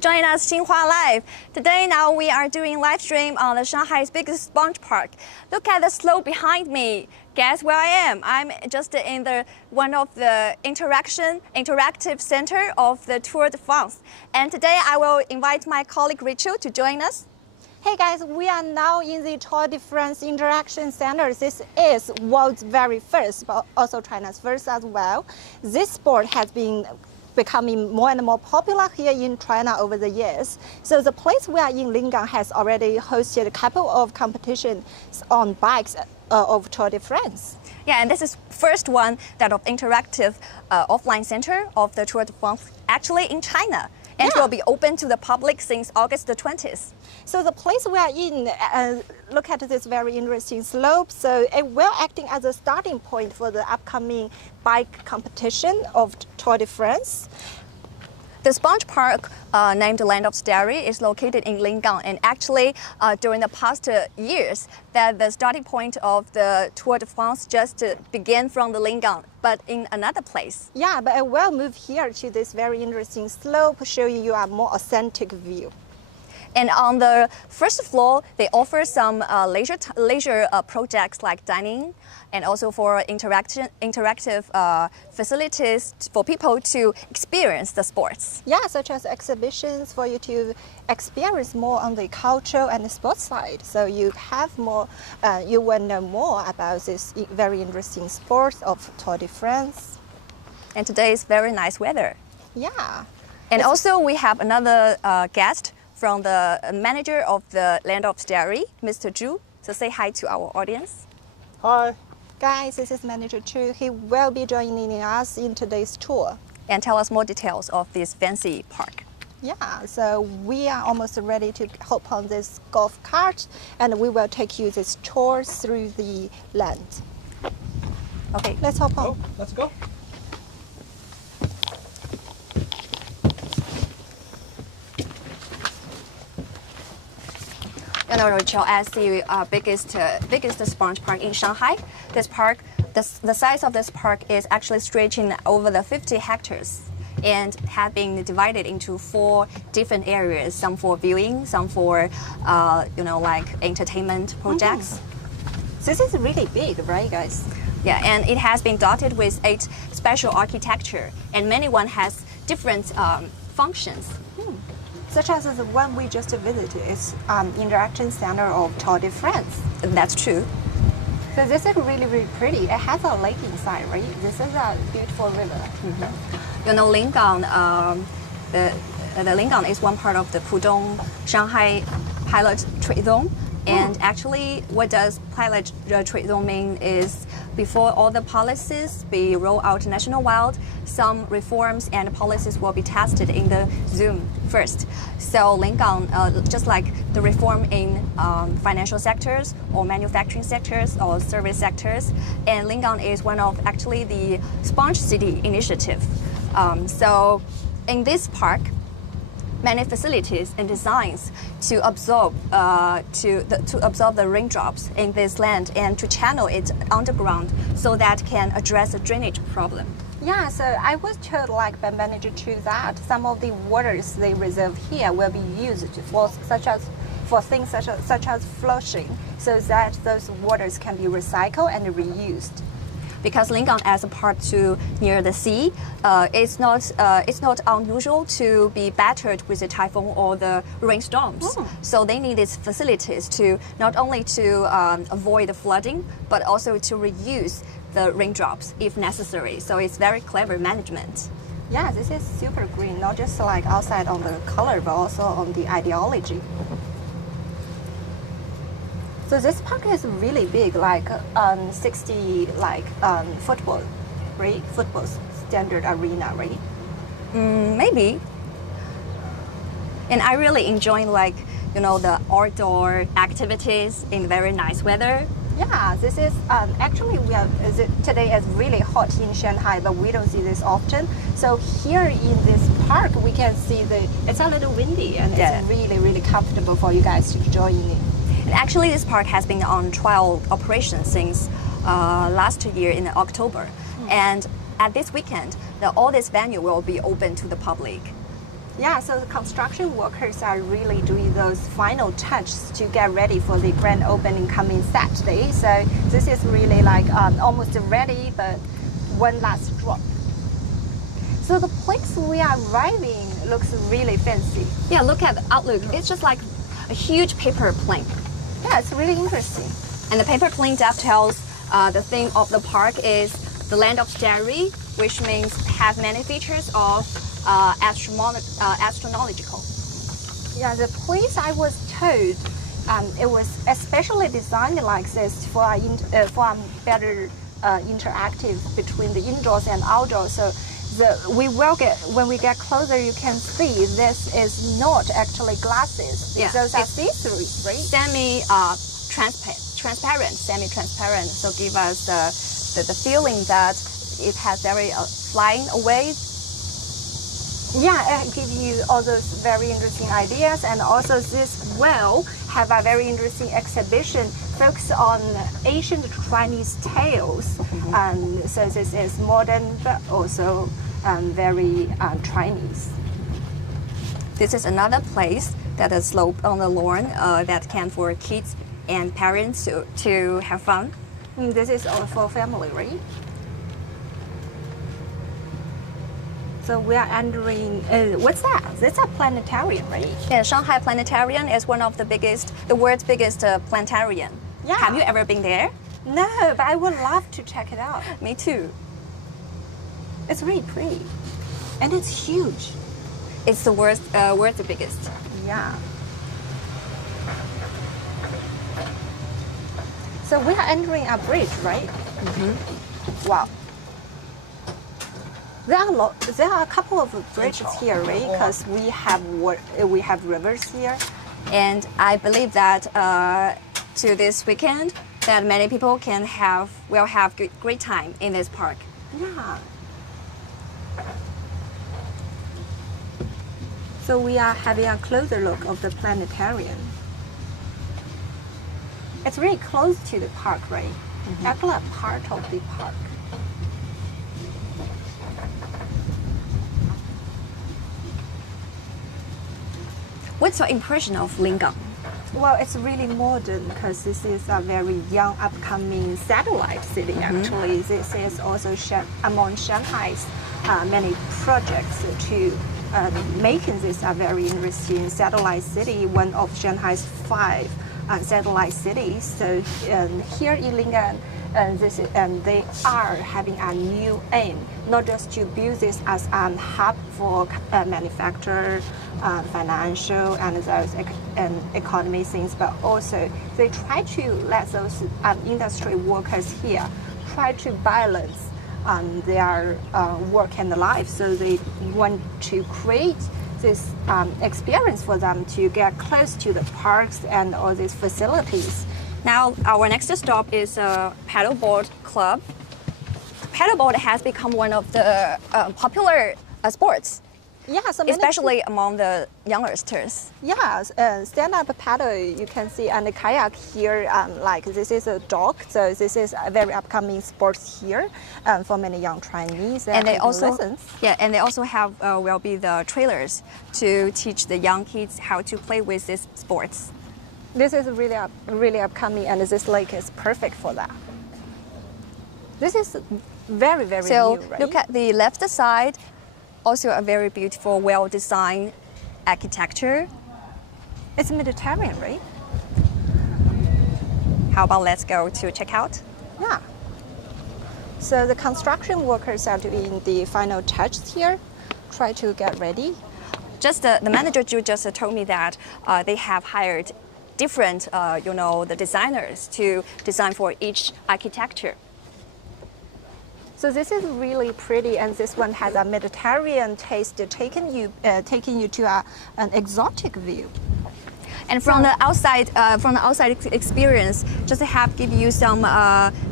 Join us Xinhua Live. Today now we are doing live stream on the Shanghai's biggest sponge park. Look at the slope behind me. Guess where I am? I'm just in one of the interactive center of the Tour de France. And today I will invite my colleague Rachel to join us. Hey guys, we are now in the Tour de France Interaction Center. This is world's very first, but also China's first as well. This sport has been becoming more and more popular here in China over the years. So the place we are in, Lingang, has already hosted a couple of competitions on bikes of Tour de France. Yeah, and this is first one that of interactive offline center of the Tour de France actually in China. And it will be open to the public since August the 20th. So the place we are in, look at this very interesting slope. So it will acting as a starting point for the upcoming bike competition of Tour de France. The sponge park named Land of Starry is located in Lingang, and actually during the past years that the starting point of the Tour de France just began from the Lingang, but in another place. Yeah, but I will move here to this very interesting slope, showing you a more authentic view. And on the first floor, they offer some leisure projects like dining, and also for interactive facilities for people to experience the sports. Yeah, such as exhibitions for you to experience more on the cultural and the sports side. So you have more, you will know more about this very interesting sport of Tour de France. And today is very nice weather. Yeah. And also we have another guest from the manager of the Land of Starry, Mr. Zhu. So say hi to our audience. Hi. Guys, this is Manager Chu. He will be joining us in today's tour. And tell us more details of this fancy park. Yeah, so we are almost ready to hop on this golf cart, and we will take you this tour through the land. Okay, let's hop on. Oh, let's go. You know, Rachel, as the biggest sponge park in Shanghai, this park, the size of this park is actually stretching over the 50 hectares and have been divided into 4 different areas, some for viewing, some for, like entertainment projects. This is really big, right, guys? Yeah, and it has been dotted with 8 special architecture, and many one has different functions. Such as the one we just visited is Interaction Center of Tour de France. That's true. So this is really, really pretty. It has a lake inside, right? This is a beautiful river. You know, Lingang, the Lingang is one part of the Pudong Shanghai Pilot Trade Zone. And actually, what does pilot trade zone mean is before all the policies be rolled out nationwide, some reforms and policies will be tested in the zone first. So Lingang, just like the reform in financial sectors or manufacturing sectors or service sectors, and Lingang is one of actually the Sponge City initiative. So in this park, many facilities and designs to absorb the raindrops in this land and to channel it underground so that can address the drainage problem. Yeah, so I was told like by Manager Chu that some of the waters they reserve here will be used for things such as flushing, so that those waters can be recycled and reused. Because Lingang as a part to near the sea, it's not unusual to be battered with the typhoon or the rainstorms. So they need these facilities to not only to avoid the flooding, but also to reuse the raindrops if necessary. So it's very clever management. Yeah, this is super green, not just like outside on the color, but also on the ideology. So this park is really big, like 60 football, right? Football standard arena, right? Maybe. And I really enjoy the outdoor activities in very nice weather. Yeah, this is actually today is really hot in Shanghai, but we don't see this often. So here in this park, we can see it's a little windy and it's really, really comfortable for you guys to join in. And actually, this park has been on trial operation since last year in October. And at this weekend, all this venue will be open to the public. Yeah, so the construction workers are really doing those final touches to get ready for the grand opening coming Saturday. So this is really like almost ready, but one last drop. So the place we are arriving looks really fancy. Yeah, look at the outlook. It's just like a huge paper plane. Yeah, it's really interesting. And the paper plane dovetails the theme of the park is the Land of Starry, which means has many features of astronomical. Yeah, the place I was told it was especially designed like this for a better interactive between the indoors and outdoors. So when we get closer, you can see this is not actually glasses. Yeah, Those are see-through, right? Transparent, semi-transparent. So give us the feeling that it has very flying away. Yeah, it gives you all those very interesting ideas, and also this well have a very interesting exhibition focused on ancient Chinese tales. So this is modern, but also very Chinese. This is another place that is sloped on the lawn that can for kids and parents to have fun. This is all for family, right? So we are entering, what's that? That's a planetarium, right? Yeah, Shanghai Planetarium is one of the world's biggest planetarium. Yeah. Have you ever been there? No, but I would love to check it out. Me too. It's really pretty. And it's huge. It's the world's biggest. Yeah. So we are entering a bridge, right? Mm-hmm. Wow. There are a couple of bridges here, right? Because we have rivers here. And I believe that to this weekend, that many people will have great time in this park. Yeah. So we are having a closer look of the planetarium. It's really close to the park, right? Mm-hmm. Actually, a part of the park. What's your impression of Lingang? Well, it's really modern because this is a very young, upcoming satellite city. Actually, this is also among Shanghai's many projects to making this a very interesting satellite city. One of Shanghai's 5 satellite cities. So here in Lingang, they are having a new aim, not just to build this as a hub for manufacture, financial, and those economy things, but also they try to let those industry workers here try to balance their work and life. So they want to create this experience for them to get close to the parks and all these facilities. Now, our next stop is Paddleboard Club. Paddleboard has become one of the popular sports, Yeah, so especially among the youngsters. Yeah, stand-up paddle you can see, and the kayak here. Like this is a dock, so this is a very upcoming sport here for many young Chinese. And they also lessons. and they also have will be the trailers to teach the young kids how to play with these sports. This is really upcoming, and this lake is perfect for that. This is very new, right? Look at the left side, also a very beautiful, well-designed architecture. It's Mediterranean, right? How about let's go to check out? Yeah. So the construction workers are doing the final touches here. Try to get ready. Just the manager just told me that they have hired different, the designers to design for each architecture. So this is really pretty, and this one has a Mediterranean taste, taking you to an exotic view. And from the outside experience, just have give you some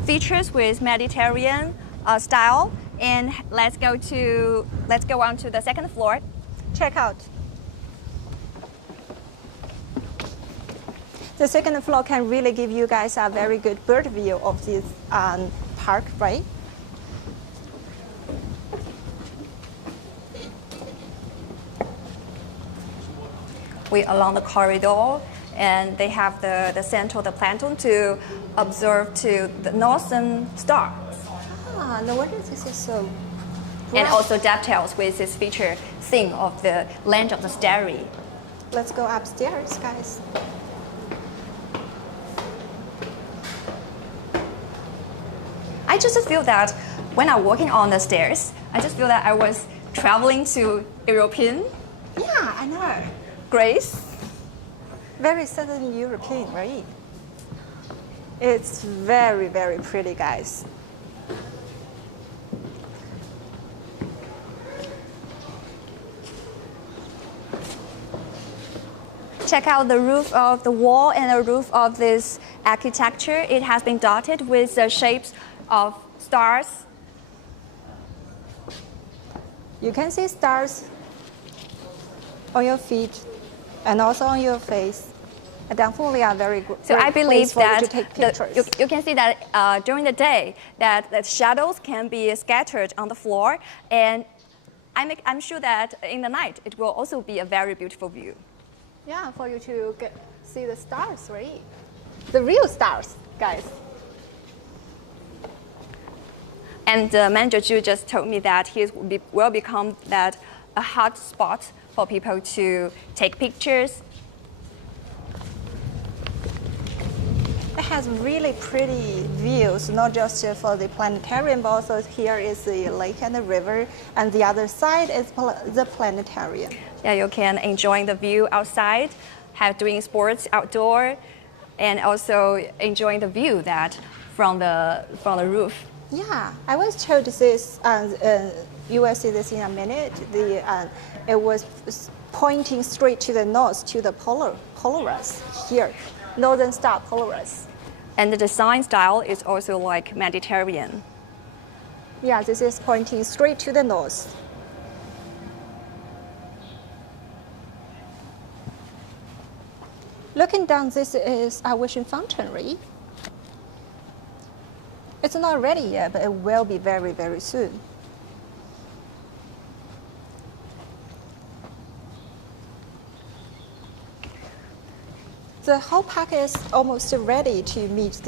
features with Mediterranean style. And let's go on to the second floor. Check out. The second floor can really give you guys a very good bird view of this park, right? we along the corridor, and they have the center of the plankton to observe to the northern stars. Ah, no wonder this is so And bright. also dovetails with this feature theme of the Land of the Starry. Let's go upstairs, guys. I just feel that when I'm walking on the stairs, I just feel that I was traveling to European Yeah, I know. Greece. Very Southern European, right? It's very, very pretty, guys. Check out the roof of the wall and the roof of this architecture. It has been dotted with the shapes of stars. You can see stars on your feet and also on your face. Definitely are very good. So I believe that to take pictures. you can see that during the day that the shadows can be scattered on the floor, and I'm sure that in the night it will also be a very beautiful view. Yeah, for you to see the stars, right? The real stars, guys. And Manager Zhu just told me that he will become that a hot spot for people to take pictures. It has really pretty views, not just for the planetarium, but also here is the lake and the river, and the other side is the planetarium. Yeah, you can enjoy the view outside, doing sports outdoor, and also enjoying the view that from the roof. Yeah, I was told this. You will see this in a minute. It was pointing straight to the north, to the Polaris here, northern star Polaris. And the design style is also like Mediterranean. Yeah, this is pointing straight to the north. Looking down, this is our wishing fountain, right? It's not ready yet, but it will be very, very soon. The whole park is almost ready to meet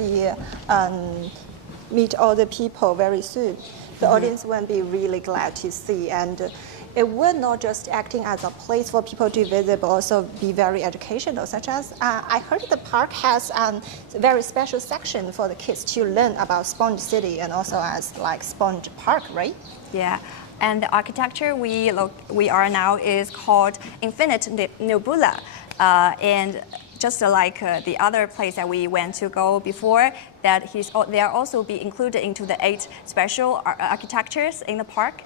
all the people very soon. The audience will be really glad to see, and it will not just acting as a place for people to visit, but also be very educational. Such as I heard the park has a very special section for the kids to learn about Sponge City and also as like Sponge Park, right? Yeah. And the architecture we are now is called Infinite Nebula, and just like the other place that we went to go before, that they are also be included into the 8 special architectures in the park.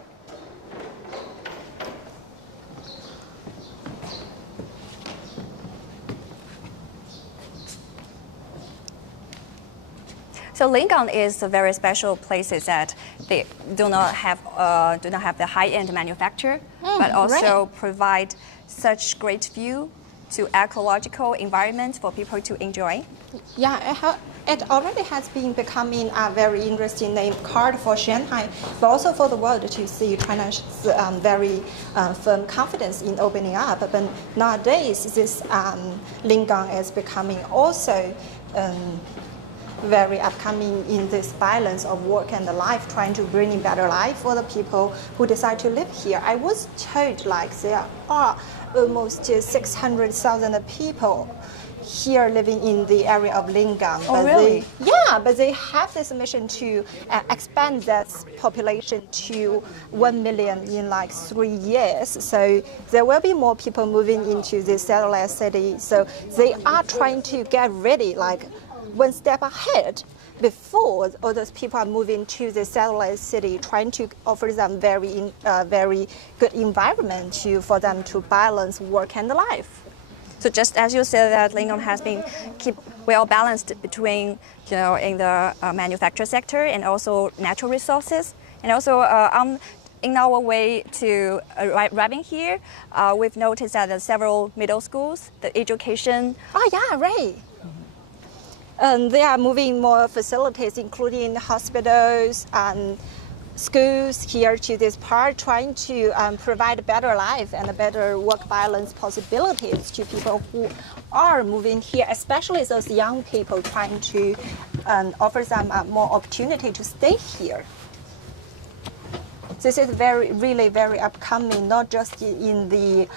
So Lingang is a very special places that they do not have the high-end manufacture, but also provide such great view to ecological environment for people to enjoy. Yeah, it already has been becoming a very interesting name card for Shanghai, but also for the world to see China's very firm confidence in opening up. But nowadays, this Lingang is becoming also very upcoming in this balance of work and the life, trying to bring in better life for the people who decide to live here. I was told like there are almost 600,000 people here living in the area of Lingang. Oh, really? But they have this mission to expand that population to 1 million in like 3 years. So there will be more people moving into this satellite city. So they are trying to get ready, like one step ahead before all those people are moving to the satellite city, trying to offer them very good environment for them to balance work and life. So just as you said that Lingang has been keep well balanced between in the manufacture sector and also natural resources, and also in our way to arriving here, we've noticed that there are several middle schools, the education. Oh yeah, right. They are moving more facilities, including hospitals and schools here to this park, trying to provide a better life and a better work balance possibilities to people who are moving here, especially those young people, trying to offer them more opportunity to stay here. This is really very upcoming, not just in the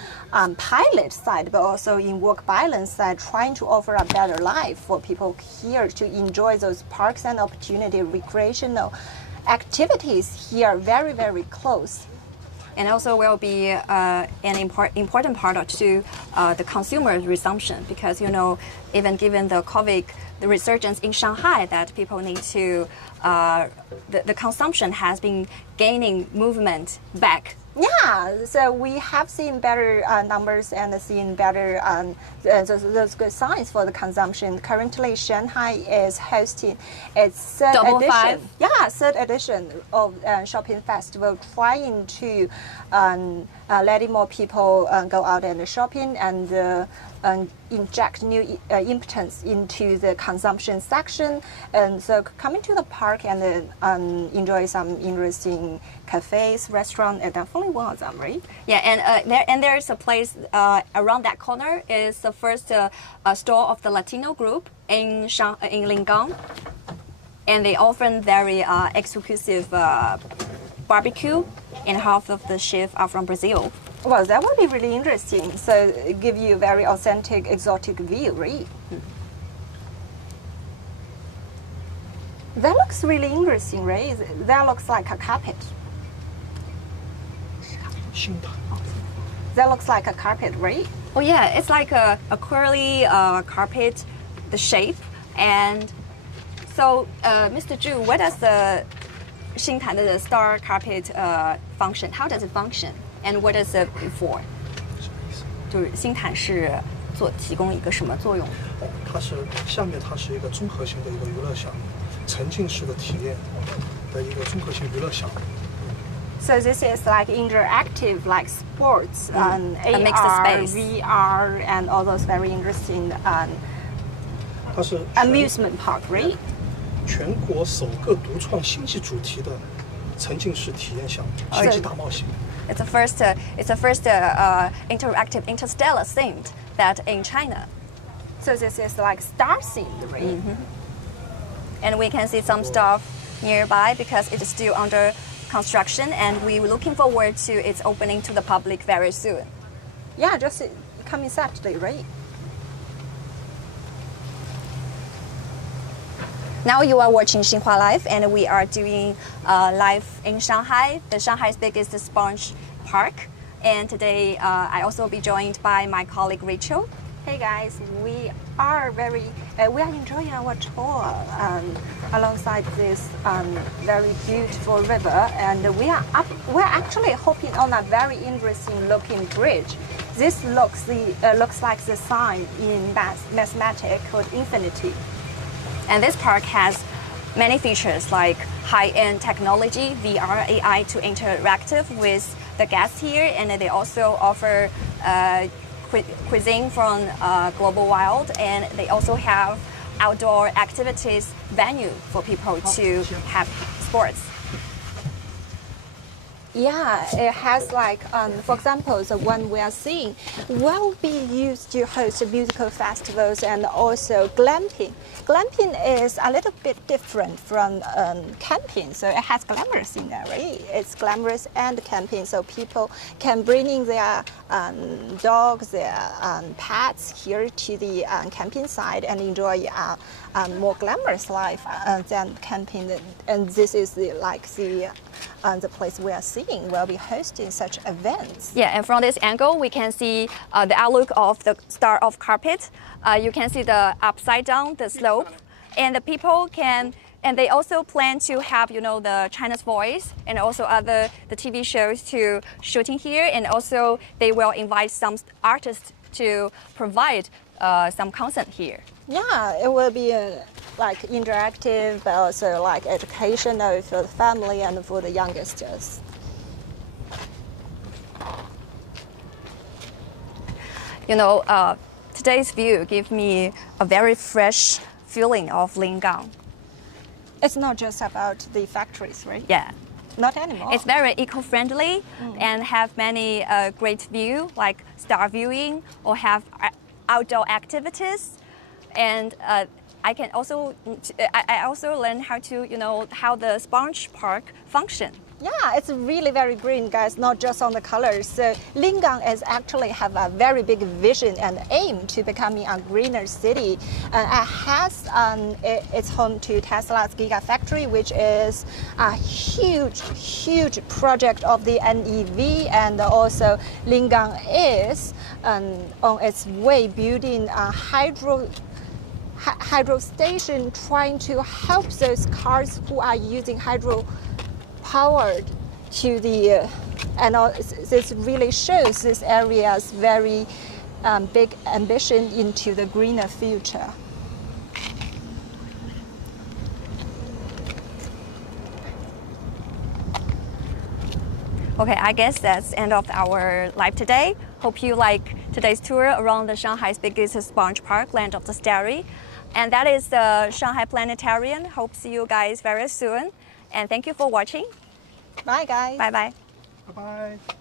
pilot side, but also in work balance side, trying to offer a better life for people here to enjoy those parks and opportunity, recreational activities here very, very close. And also will be an important part to the consumer resumption, because even given the COVID, the resurgence in Shanghai, that people need to the consumption has been gaining movement back. Yeah, so we have seen better numbers and seen better those good signs for the consumption. Currently, Shanghai is hosting its third edition of shopping festival, trying to letting more people go out and shopping and inject new impotence into the consumption section, and so coming to the park and enjoy some interesting cafes, restaurants, and definitely one of them, right? Yeah, and there's a place around that corner is the first store of the Latino group in Lingang, and they offer very exclusive barbecue, and half of the chefs are from Brazil. Well, that would be really interesting. So give you a very authentic, exotic view, right? That looks really interesting, right? That looks like a carpet. That looks like a carpet, right? Oh yeah, it's like a curly carpet, the shape. And so, Mr. Zhu, what does the Xinhua the star carpet function? How does it function? And what is it for? 就是星毯是提供一个什么作用？下面它是一个综合性的一个娱乐项目，沉浸式的体验的一个综合性娱乐项目。So this is like interactive, like sports, AR, VR, and all those very interesting amusement park, right? 全国首个独创星际主题的沉浸式体验项目，星际大冒险。It's the first interactive interstellar themed that in China. So this is like star themed, right? Mm-hmm. And we can see some stuff nearby because it's still under construction, and we're looking forward to its opening to the public very soon. Yeah, just coming Saturday, right? Now you are watching Xinhua Live, and we are doing live in Shanghai, the Shanghai's biggest sponge park. And today I also be joined by my colleague Rachel. Hey guys, we are enjoying our tour alongside this very beautiful river, and we're actually hopping on a very interesting looking bridge. This looks like the sign in mathematics called infinity. And this park has many features like high-end technology, VR, AI to interactive with the guests here, and they also offer cuisine from Global Wild, and they also have outdoor activities venue for people to have sports. Yeah, it has like, for example, the one we are seeing will be used to host musical festivals and also glamping. Glamping is a little bit different from camping, so it has glamorous in there, right? It's glamorous and camping, so people can bring in their dogs, their pets here to the camping site and enjoy a more glamorous life than camping. And this is the place we are seeing will be hosting such events. Yeah, and from this angle, we can see the outlook of the star of carpet. You can see the upside down, the slope, and the people can, and they also plan to have, the China's Voice and also the TV shows to shooting here, and also they will invite some artists to provide some content here. Yeah, it will be like interactive, but also like educational for the family and for the youngsters. Today's view gives me a very fresh feeling of Lingang. It's not just about the factories, right? Yeah. Not anymore. It's very eco-friendly and have many great view like star viewing or have outdoor activities. And I also learned how to how the sponge park function. Yeah, it's really very green, guys, not just on the colors. So Lingang is actually have a very big vision and aim to becoming a greener city. It's home to Tesla's Gigafactory, which is a huge project of the NEV, and also Lingang is on its way building a hydro station, trying to help those cars who are using hydro powered to the this really shows this area's very big ambition into the greener future. Okay, I guess that's the end of our live today. Hope you like today's tour around the Shanghai's biggest sponge park, Land of Starry. And that is the Shanghai Planetarium. Hope see you guys very soon. And thank you for watching. Bye, guys. Bye-bye. Bye bye.